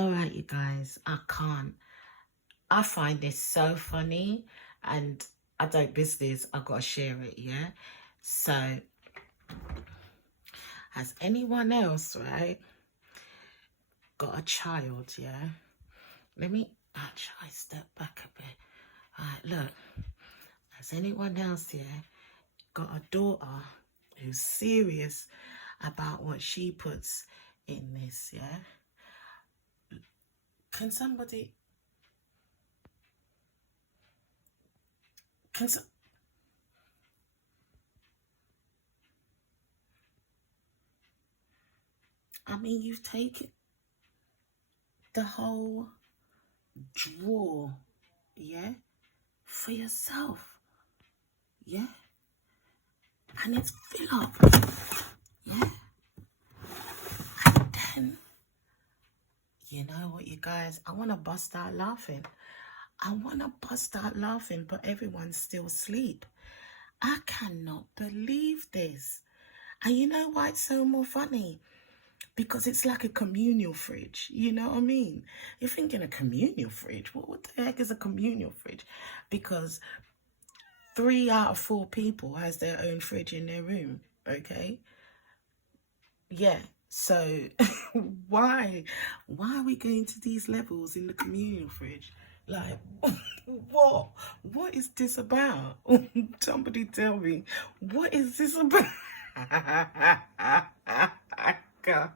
All right, you guys, I can't. I find this so funny and I don't business. I gotta share it, yeah? So, has anyone else, right, got a child, yeah? Let me actually step back a bit. All right, look. Has anyone else here got a daughter who's serious about what she puts in this, yeah? Can somebody... Can some... I mean, you've taken the whole drawer, yeah, for yourself, yeah, and it's fill up, yeah, and then, you know what, you guys, I want to bust out laughing. But everyone's still asleep. I cannot believe this. And you know why it's so more funny? Because it's like a communal fridge, you know what I mean? You're thinking a communal fridge? What the heck is a communal fridge? Because 3 out of 4 people has their own fridge in their room, okay? Yeah, so why are we going to these levels in the communal fridge? Like, what is this about? Somebody tell me, what is this about? I can't.